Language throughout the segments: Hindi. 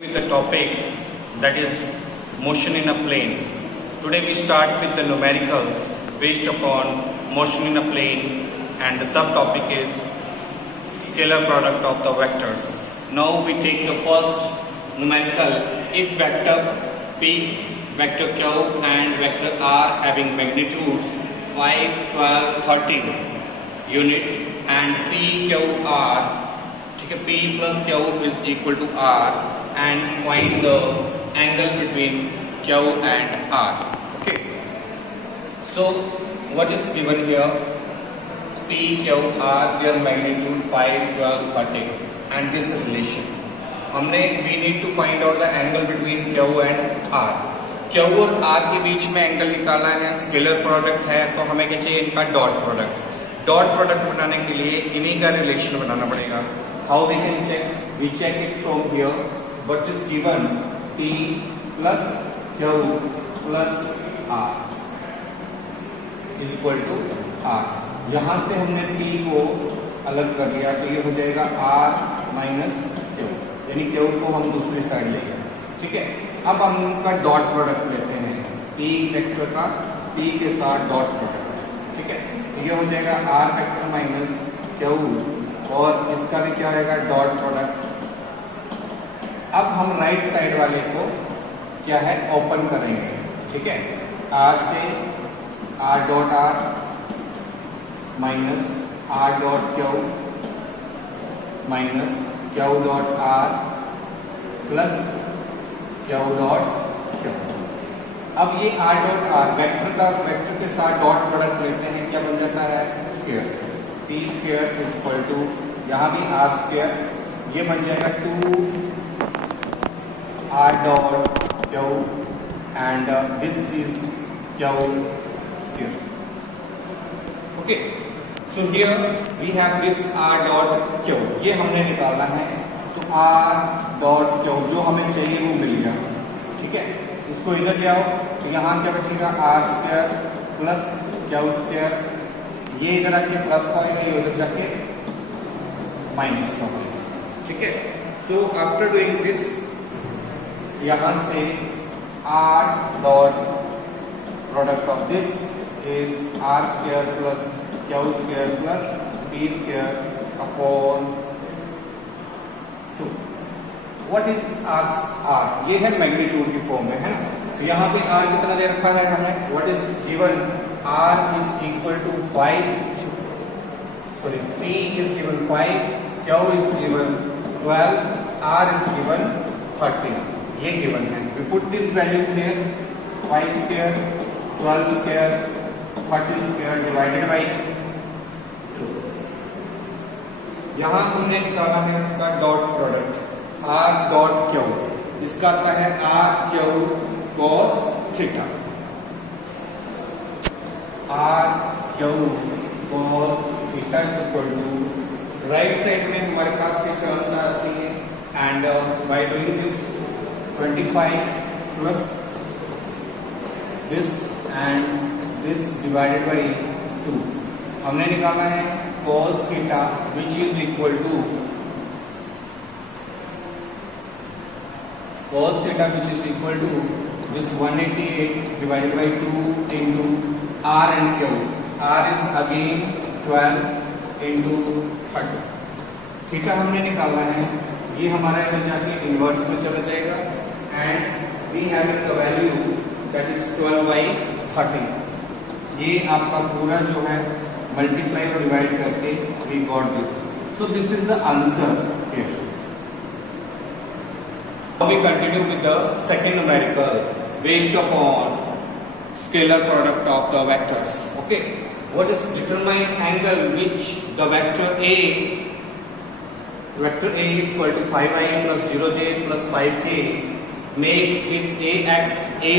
With the topic that is motion in a plane. Today we start with the numericals based upon motion in a plane, and the subtopic is scalar product of the vectors. Now we take the first numerical. If vector P, vector Q and vector R having magnitudes 5, 12, 13 unit and P, Q, R, P plus Q is equal to R, and find the angle between Q and R. Okay. So what is given here? P, Q, R, their magnitude 5, 12, 13, and this relation. We need to find out the angle between Q and R. Q और R के बीच में एंगल निकालना है, स्केलर प्रोडक्ट है, तो हमें क्या चाहिए? इनका डॉट प्रोडक्ट। डॉट प्रोडक्ट बनाने के लिए इन्हीं का रिलेशन बनाना पड़ेगा। How we can check? We check it from here. What is given? P plus Q plus R is equal to R. यहाँ से हमने P को अलग कर लिया तो ये हो जाएगा R minus Q, यानी Q को हम दूसरी साइड ले गए। ठीक है, अब हम उनका डॉट प्रोडक्ट लेते हैं, P वेक्टर का P के साथ डॉट प्रोडक्ट। ठीक है, ये हो जाएगा R वेक्टर माइनस Q और इसका भी क्या आएगा? Dot product. अब हम राइट साइड वाले को क्या है? ओपन करेंगे। ठीक है, R से R dot R minus R dot Q minus Q dot R plus Q dot Q। अब ये R डॉट R वेक्टर के साथ डॉट प्रोडक्ट लेते हैं, क्या बन जाता है? Square. P square is equal to, यहाँ भी R स्क्वायर, ये बन जाएगा 2 R dot Q and this is Q square. Okay, so here we have this R dot Q, ये हमने निकालना है, तो R dot Q जो हमें चाहिए वो मिल गया। ठीक है, इसको इधर ले आओ तो यहाँ क्या बचेगा? R square plus Q square, ये इधर आके प्लस का होगा, ये उधर जाके माइनस का होगा। ठीक है, सो आफ्टर डूइंग दिस, यहाँ से R dot product of this is R square plus Q square plus P square upon 2। What is R? ये है मैग्नीट्यूड की फॉर्म में, है ना? तो यहाँ पे R कितना दे रखा है हमें? What is given? R is equal to 5, sorry, P is given 5, Q is given 12, R is given 13, ये given है। We put these values here, 5 square, 12 square, 13 square divided by 2। यहाँ हमने निकाला है इसका dot product, R dot Q, इसका आता है R Q cos theta. R Q cos theta is equal to, right side में हमारे पास से टर्म्स आती है, and by doing this 25 plus this and this divided by 2, हमने निकाला है cos theta which is equal to cos theta which is equal to this 188 divided by 2 into R and Q. R is again 12 into 30। Theta हमने निकालना है, ये हमारा इधर जाके इनवर्स में चला जाएगा, and we have the value that is 12 by 30। ये आपका पूरा जो है मल्टीप्लाई और डिवाइड करके we got this. So this is the answer here. Now we continue with the second numerical based upon scalar product of the vectors. Okay, what is determine angle which the vector A is equal to 5i plus 0j plus 5k makes with ax, ay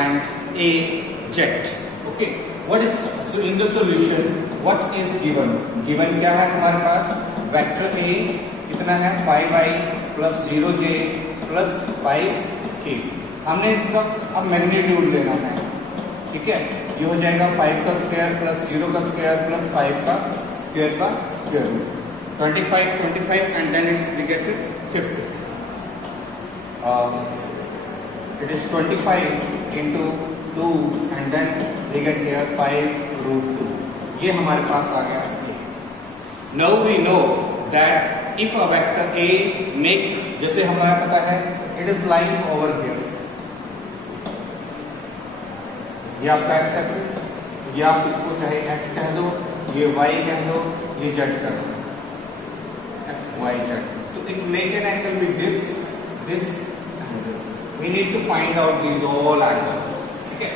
and az. Okay, what is, so in the solution what is given? Given क्या है हमारे पास? वेक्टर A कितना है? 5i plus 0j plus 5k। हमने इसका अब मैग्नीट्यूड लेना है। ठीक है, ये हो जाएगा 5 का स्क्वायर प्लस 0 का स्क्वायर प्लस 5 का square root, 25 and then it's we get 50। It is 25 into 2 and then we get here 5 root 2. ये हमारे पास आ गया. Now we know that if a vector A make, जैसे हमारा पता है, it is lying over here. ये आपका x एक्सिस, ये आप इसको चाहे x कह दो, ये y कह दो, ये z कर दो, x y z. तो it make an angle with this, this and this. We need to find out these all angles. ठीक है?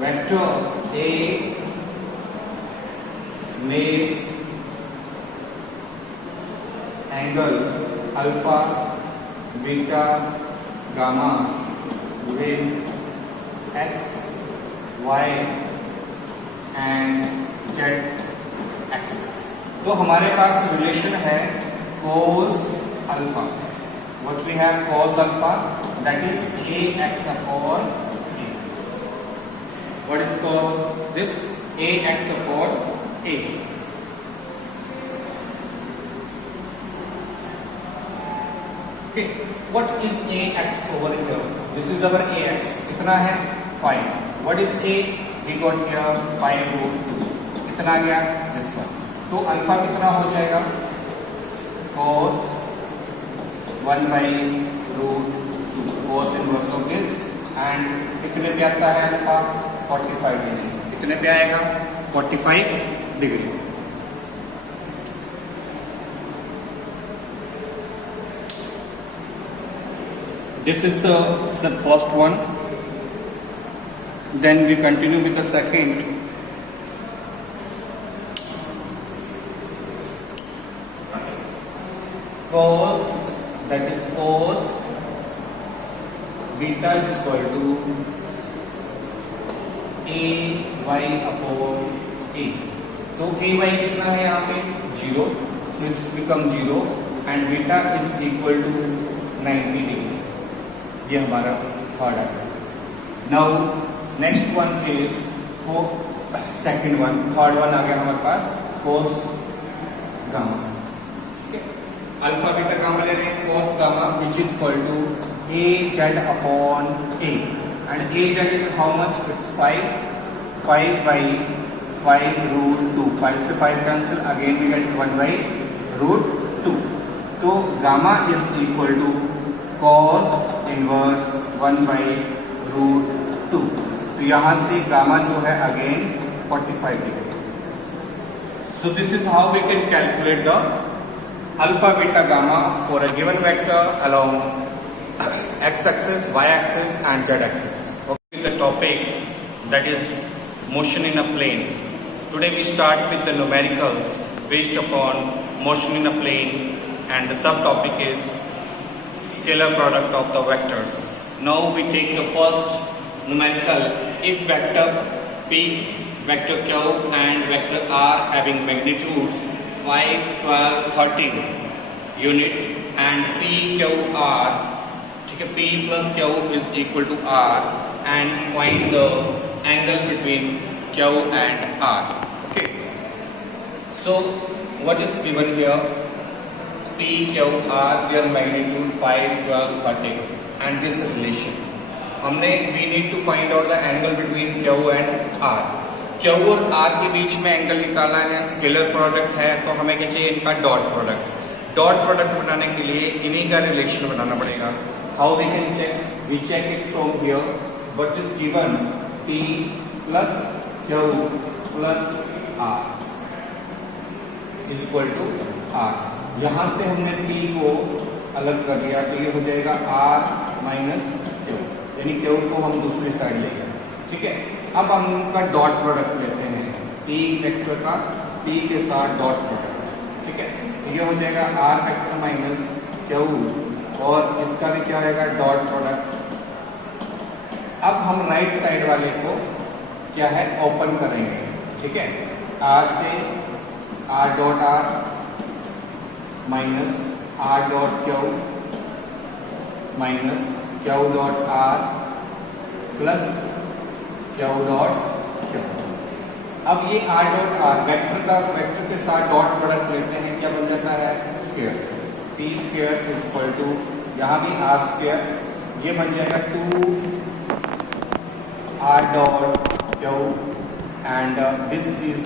Vector A makes angle alpha, beta, gamma with x, y and z axis. तो हमारे पास रिलेशन है cos alpha. What we have cos alpha, that is ax upon a. What is cos? This ax upon a. Okay. What is ax over here? This is our ax. कितना है? 5. What is a? We got here 5 root 2. कितना गया? This one. तो अल्फा कितना हो जाएगा? cos 1 by root 2, cos inverse of this, and कितने पे आता है अल्फा? 45 डिग्री. कितने पे आएगा? 45 degree. This is the first one. Then we continue with the second. Cos, that is cos beta is equal to a y upon a. तो a y कितना है यहाँ पे? 0. So it's become 0 and beta is equal to 90 degree. ये हमारा थर्ड है. Now next one is for second one. Third one आ गया हमारे पास cos gamma. Alpha beta gamma ले रहे हैं, cos gamma which is equal to a z upon a, and a z is how much? It's 5 by 5 root 2. 5 से 5 cancel, again we get 1 by root 2. तो gamma is equal to cos inverse 1 by root 2. तो यहाँ से gamma जो है again 45 degree. So this is how we can calculate the alpha, beta, gamma for a given vector along x-axis, y-axis and z-axis. Okay, the topic that is motion in a plane. Today we start with the numericals based upon motion in a plane, and the subtopic is scalar product of the vectors. Now we take the first numerical. If vector p, vector q and vector r having magnitudes 5, 12, 13 unit and p, q, r, ठीक है, p plus q is equal to r, and find the angle between q and r. Okay. So what is given here? p, q, r, their magnitude 5, 12, 13 and this relation. हमने we need to find out the angle between q and r. Q और R के बीच में एंगल निकालना है, स्केलर प्रोडक्ट है, तो हमें क्या चाहिए? इनका डॉट प्रोडक्ट. डॉट प्रोडक्ट बनाने के लिए इन्हीं का रिलेशन बनाना पड़ेगा. How we can check? We check it from here. What is given? P plus Q plus R is equal to R. यहाँ से हमने P को अलग कर दिया तो ये हो जाएगा R माइनस Q, यानी Q को हम दूसरी साइड ले गए. ठीक है. अब हम उनका डॉट प्रोडक्ट लेते हैं, P वेक्टर का P के साथ डॉट प्रोडक्ट. ठीक है. ये हो जाएगा R वेक्टर माइनस Q और इसका भी क्या आएगा? Dot product. अब हम राइट साइड वाले को क्या है? ओपन करेंगे. ठीक है. R से R dot R minus R dot Q minus Q dot R plus Q dot Q. अब ये R डॉट R वेक्टर का वेक्टर के साथ डॉट प्रोडक्ट लेते हैं, क्या बन जाता है? Square. P square is equal to, यहाँ भी आर स्क्वायर, ये बन जाएगा 2 R dot Q and this is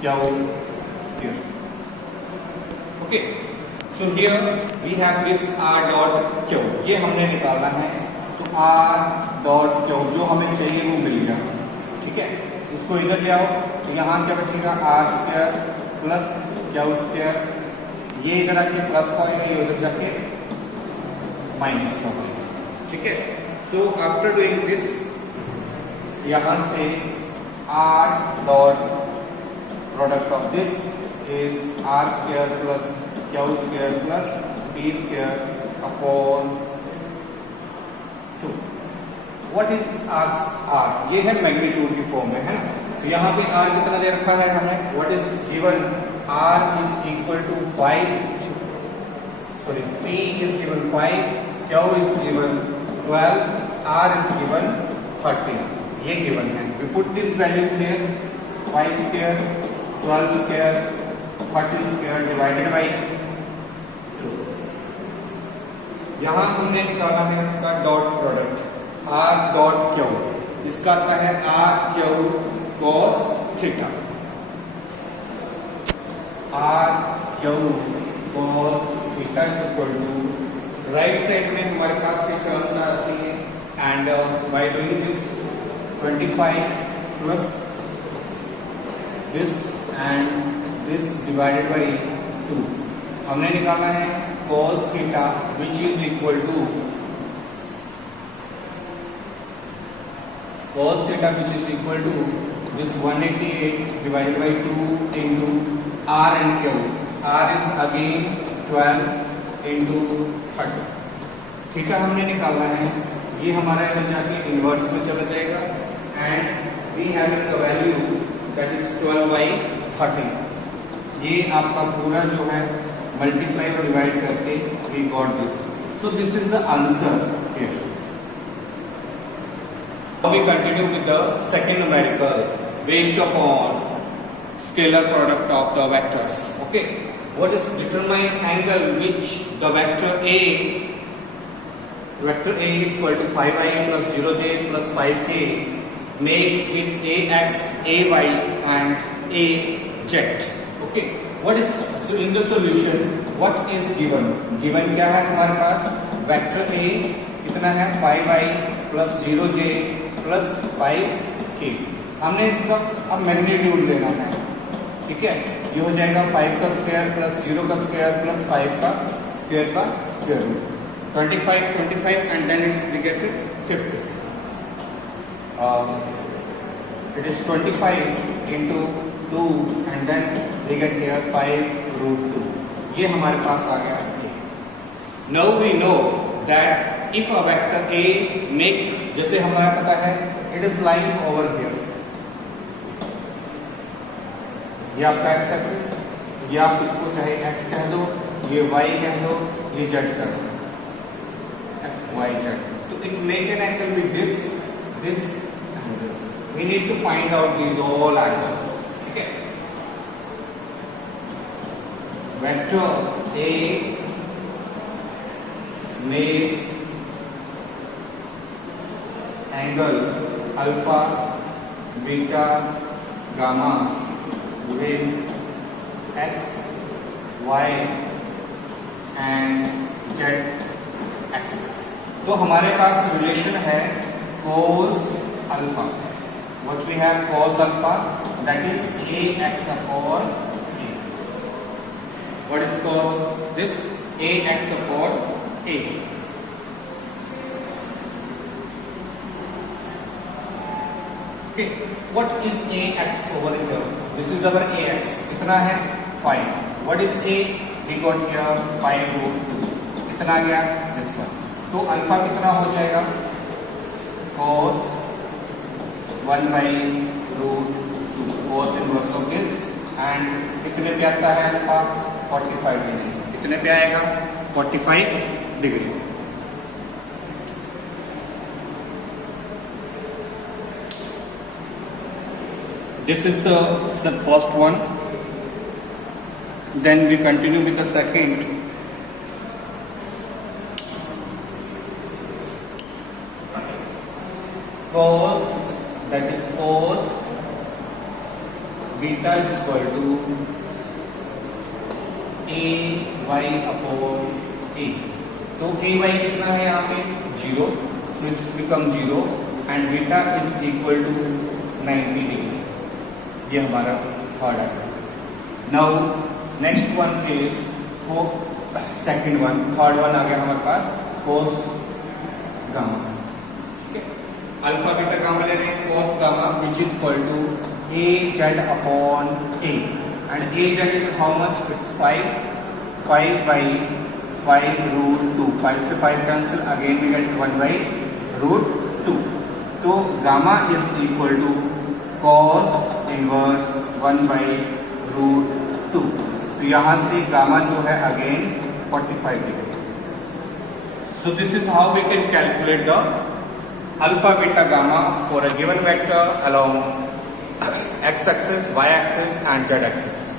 Q square. Okay, so here we have this R dot Q, ये हमने निकालना है. तो आर डॉट क्यू जो हमें चाहिए वो मिल गया. ठीक है, इसको इधर ले आओ तो यहाँ क्या बचेगा R square plus Q square, ये इधर आके प्लस का होगा, ये उधर जाके माइनस का होगा. ठीक है, सो आफ्टर डूइंग दिस यहाँ से R dot product of this is R square plus Q square plus P square upon 2. What is R? ये है मैग्नीट्यूड की फॉर्म में, है ना. तो यहाँ पे आर कितना दे रखा है हमें, what is given, R is equal to 5, sorry P is given 5, Q is given 12, R is given 30. ये गिवन है. We put this values here, 5 square 12 square 30 square divided by 2. यहाँ हमने निकाला है इसका dot product R dot Q. इसका आता है R Q cos theta, R Q cos theta is equal to, right side में हमारे पास से टर्म्स आती है and by doing this 25 plus this and this divided by 2 हमने निकाला है cos theta which is equal to cos theta which is equal to this 188 divided by 2 into R and Q. R is again 12 into 30. Theta हमने निकाला है, ये हमारा इधर जाके इनवर्स में चला जाएगा and we have the value that is 12/30. ये आपका पूरा जो है मल्टीप्लाई और डिवाइड करके we got this. So this is the answer here. Now we continue with the second numerical based upon scalar product of the vectors. Okay, what is determine angle which the vector A is equal to 5i plus 0j plus 5k makes with ax, ay and az. Okay, what is, so in the solution what is given? Given क्या है हमारे पास, वेक्टर A कितना है 5i plus 0j plus 5k. हमने इसका अब मैग्नीट्यूड लेना है. ठीक है, ये हो जाएगा 5 का स्क्वायर प्लस 0 का स्क्वायर प्लस 5 का square root. 25 and then it's we get 50. It is 25 into 2 and then we get here 5√2. ये हमारे पास आ गया. Now we know that if a vector A make, जैसे हमारा पता है it is lying over here, ये आपका x एक्सिस, ये आप इसको चाहे x कह दो, ये y कह दो, ये z कर दो, x y z. तो it make an angle with this and this. We need to find out these all angles. ठीक है, vector A makes angle alpha, beta, gamma with x, y and z axis. तो हमारे पास रिलेशन है cos alpha. What we have cos alpha, that is ax upon a. What is cos? This ax upon a. Okay, what is ax over here? This is our ax. कितना है 5. What is a? We got here 5√2. कितना गया this one. तो अल्फा कितना हो जाएगा cos 1/√2 cos inverse of this and कितने पे आता है अल्फा 45 डिग्री. कितने पे आएगा 45 degree. This is the first one. Then we continue with the second. cos, that is cos beta is equal to a y upon a. तो a y कितना है यहाँ पे 0, so it's become 0 and beta is equal to 90 degree. ये हमारा थर्ड है. Now next one is for second one, third one आ गया हमारे पास cos gamma. Alpha beta gamma ले रहे हैं cos gamma which is equal to a z upon a and a z is how much? It's 5 by 5 root 2. 5 से 5 cancel, again we get 1 by root 2. तो gamma is equal to cos inverse 1 by root 2. तो यहाँ से gamma जो है again 45 degree. So this is how we can calculate the alpha beta gamma for a given vector along x axis, y axis and z axis.